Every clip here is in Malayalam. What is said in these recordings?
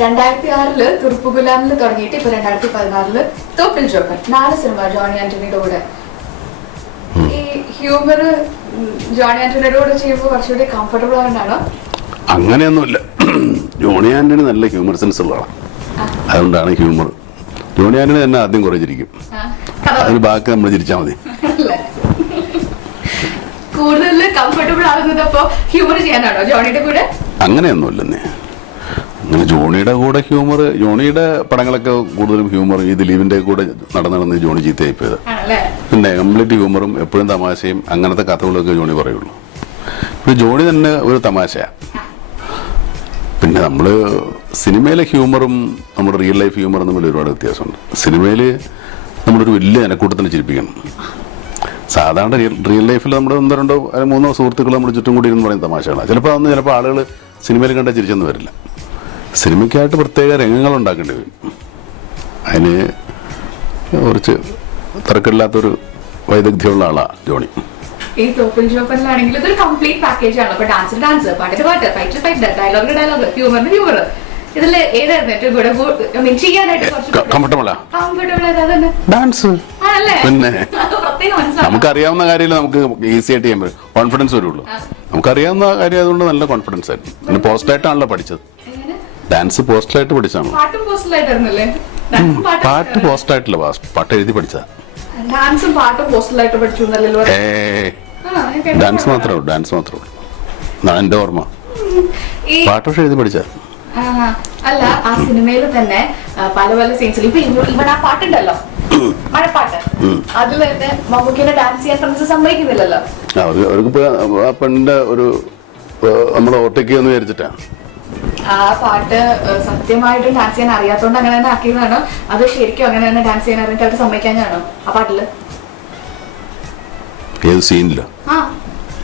2006 തുറുപ്പുകുലാമിൽ തുടങ്ങിയിട്ട് ഇപ്പൊ 2016 തോപ്പിൽ ജോപ്പൻ 4 സിനിമ ജോണി ആന്റണിയുടെ കൂടെ. ഈ ഹ്യൂമർ ജോണി ആന്റണിയുടെ കൂടെ ചെയ്യുമ്പോൾ കുറച്ചുകൂടി കംഫർട്ടബിൾ ആവുന്നതാണോ? അങ്ങനെയൊന്നുമില്ല. ജോണി ആന്റണി നല്ല ഹ്യൂമർ സെൻസ് ഉള്ളതാണ്, അതുകൊണ്ടാണ് ഹ്യൂമർ. ജോണി ആന്റണി തന്നെ ആദ്യം കുറേ ചിരിക്കും, അതിന് ബാക്കി നമ്മൾ ചിരിച്ചാൽ മതി. കൂടുതൽ കംഫർട്ടബിൾ ആകുന്നത് അപ്പോ ഹ്യൂമർ ചെയ്യാനാണോ ജോണിയുടെ കൂടെ? അങ്ങനെയൊന്നുമില്ലെന്നേ. അങ്ങനെ ജോണിയുടെ കൂടെ ഹ്യൂമർ, ജോണിയുടെ പടങ്ങളൊക്കെ കൂടുതലും ഹ്യൂമർ ഈ ദിലീപിന്റെ കൂടെ നടന്ന് ജോണി ചീത്തയായി പോയത്. പിന്നെ കംപ്ലീറ്റ് ഹ്യൂമറും എപ്പോഴും തമാശയും അങ്ങനത്തെ കഥകളൊക്കെ ജോണി പറയുള്ളൂ. പിന്നെ ജോണി തന്നെ ഒരു തമാശയാണ്. പിന്നെ നമ്മൾ സിനിമയിലെ ഹ്യൂമറും നമ്മുടെ റിയൽ ലൈഫ് ഹ്യൂമറും തമ്മിൽ ഒരുപാട് വ്യത്യാസമുണ്ട്. സിനിമയിൽ നമ്മളൊരു വലിയ ജനക്കൂട്ടത്തിന് ചിരിപ്പിക്കണം. സാധാരണ റിയൽ ലൈഫിൽ നമ്മുടെ 1-2 3 സുഹൃത്തുക്കൾ നമ്മുടെ ചുറ്റും കൂടി ഇരുന്ന് പറയുന്ന തമാശകളാണ്. ചിലപ്പോൾ ആളുകൾ സിനിമയിൽ കണ്ടാൽ ചിരിച്ചെന്ന് വരില്ല. സിനിമയ്ക്കായിട്ട് പ്രത്യേക രംഗങ്ങൾ ഉണ്ടാക്കേണ്ടി വരും. അതിന് കുറച്ച് തർക്കമില്ലാത്തൊരു വൈദഗ്ധ്യമുള്ള ആളാണ് ജോണി. ഈ തോപ്പിൽ ജോപ്പനിലാണെങ്കിൽ ഇതൊരു കംപ്ലീറ്റ് പാക്കേജ് ആണ്. അപ്പൊ ഡാൻസ്, പാട്ടിന് പാട്ട്, ഫൈറ്റ്, ഡയലോഗ്, ഹ്യൂമറിന് ഹ്യൂമർ. ഇതിൽ ഏതായിരുന്നു ഏറ്റവും കൂടെ ചെയ്യാനായിട്ട് കംഫർട്ടബിൾ ഡാൻസ്? പിന്നെ നമുക്കറിയാവുന്ന കാര്യമില്ല, നമുക്ക് ഈസി ആയിട്ട് ചെയ്യാൻ പറ്റും, കോൺഫിഡൻസ് വരുള്ളൂ. നമുക്കറിയാവുന്ന കാര്യം ആയതുകൊണ്ട് നല്ല കോൺഫിഡൻസ് ആയിരുന്നു. പിന്നെ പോസ്റ്റലായിട്ടാണല്ലോ പഠിച്ചത്. ഡാൻസ് പോസ്റ്റലായിട്ട് പഠിച്ചാണ്. പാട്ട് പോസ്റ്റലായിട്ടില്ല, പാട്ട് എഴുതി പഠിച്ചതാ. ഡാൻസ് മാത്രമേ ഉള്ളൂ എന്നാണ് എന്റെ ഓർമ്മ. പാട്ട് പക്ഷെ എഴുതി പഠിച്ച. അല്ല, ആ സിനിമയിൽ തന്നെ പല പല സീൻസിൽ ഇപ്പൊ ഇവിടെ ആ പാട്ടുണ്ടല്ലോ, മഴപ്പാട്ട്, അതിൽ തന്നെ മമ്മൂക്കിനെ ഡാൻസ് ചെയ്യാൻ ഫ്രണ്ട്സ് സമ്മതിക്കുന്നില്ലല്ലോ. അവർക്കിപ്പോ ആ പെണ്ണിന്റെ ഒരു നമ്മൾ ഓട്ടയ്ക്ക് എന്ന് വിചാരിച്ചിട്ടാ. ആ പാട്ട് സത്യമായിട്ടും ഡാൻസ് ചെയ്യാൻ അറിയാത്തോണ്ട് അങ്ങനെ തന്നെ ആക്കിയതാണോ, അത് ശരിക്കും അങ്ങനെ തന്നെ ഡാൻസ് ചെയ്യാൻ അറിഞ്ഞിട്ട് അവർ സമ്മതിക്കാനാണോ ആ പാട്ടില്? ഏത് സീനിലോ?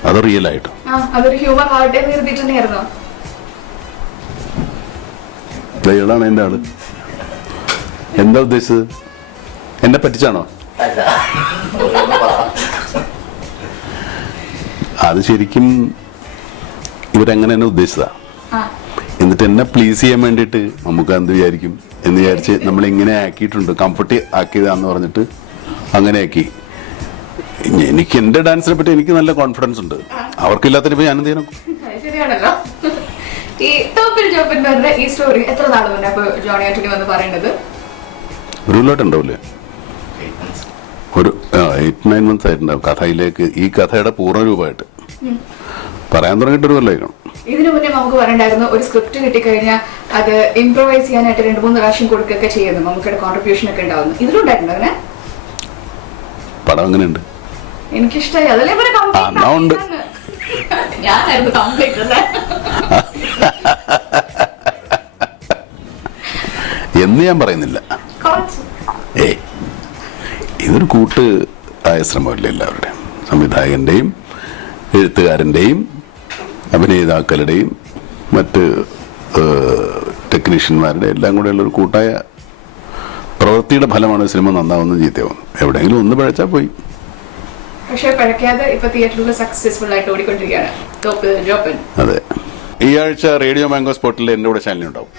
അത് റിയൽ ആയിട്ട് അതൊരു ഹ്യൂമർ ആവട്ടെ എന്ന് കരുതിയിട്ടുണ്ടായിരുന്നോ? ഇയാളാണ് എന്റെ ആള്. എന്താ ഉദ്ദേശിച്ചത്? എന്നെ പറ്റിച്ചാണോ? അത് ശരിക്കും ഇവരങ്ങനെ തന്നെ ഉദ്ദേശിച്ചതാ. എന്നിട്ട് എന്നെ പ്ലീസ് ചെയ്യാൻ വേണ്ടിയിട്ട് നമുക്ക് എന്ത് വിചാരിക്കും എന്ന് വിചാരിച്ച് നമ്മളിങ്ങനെ ആക്കിയിട്ടുണ്ട്, കംഫർട്ട് ആക്കിയതാന്ന് പറഞ്ഞിട്ട് അങ്ങനെ ആക്കി. എനിക്ക് എന്റെ ഡാൻസിനെ പറ്റി എനിക്ക് നല്ല കോൺഫിഡൻസ് ഉണ്ട്, അവർക്കില്ലാത്തതിന് ഇപ്പൊ ഞാനെന്ത് ചെയ്യണം? ശരിയാണല്ലോ. ഈ തോപ്പിൽ ജോപ്പന്റെ ഈ സ്റ്റോറി എത്ര നാൾ മുന്നേ ജോണി ആന്റണി വന്ന് പറയുന്നത്? ഒരു കൊല്ലമായിട്ടുണ്ടാവില്ലേ, ഒരു 8-9 months ആയിട്ടുണ്ടാവും കഥയിലേക്ക്. ഈ കഥയുടെ പൂർണ്ണ രൂപമായിട്ട് പറയാൻ തുടങ്ങിയിട്ട് ഒരു കൊല്ലമായിരിക്കണം. ഇതിനു മുന്നേ നമുക്ക് പറയണ്ടായിരുന്നു, ഒരു സ്ക്രിപ്റ്റ് കിട്ടിക്കഴിഞ്ഞാൽ അത് ഇംപ്രൂവൈസ് ചെയ്യാനായിട്ട് 2-3 പ്രാവശ്യം കൊടുക്കുകയൊക്കെ ചെയ്യുന്നു, നമുക്കിടെ കോൺട്രിബ്യൂഷൻ ഒക്കെ ഉണ്ടാവുന്നു. ഇതിലുണ്ടായിരുന്നു അങ്ങനെ? പടം അങ്ങനെയുണ്ട്, എനിക്കിഷ്ടമായി. അതല്ലേ ഞാനായിരുന്നു കംപ്ലീറ്റ് എന്ന് ഞാൻ പറയുന്നില്ല. ഇതൊരു കൂട്ട് ആയ ശ്രമമല്ലേ എല്ലാവരുടെയും, സംവിധായകന്റെയും എഴുത്തുകാരൻ്റെയും അഭിനേതാക്കളുടെയും മറ്റ് ടെക്നീഷ്യന്മാരുടെ എല്ലാം കൂടെ ഉള്ളൊരു കൂട്ടായ പ്രവൃത്തിയുടെ ഫലമാണ് സിനിമ നന്നാവുന്നത് ചീത്തയാവുന്നത്. എവിടെയെങ്കിലും ഒന്ന് പഴച്ചാൽ പോയി. പക്ഷേ പഴക്കാതെ ഇപ്പൊ തിയേറ്ററിൽ സക്സസ്ഫുൾ ആയിട്ട് ഓടിക്കൊണ്ടിരിക്കുകയാണ് തോപ്പിൽ ജോപ്പൻ. അതെ. ഈ ആഴ്ച റേഡിയോ മാംഗോ സ്പോട്ടിൽ എൻ്റെ കൂടെ ചാനലുണ്ടാവും.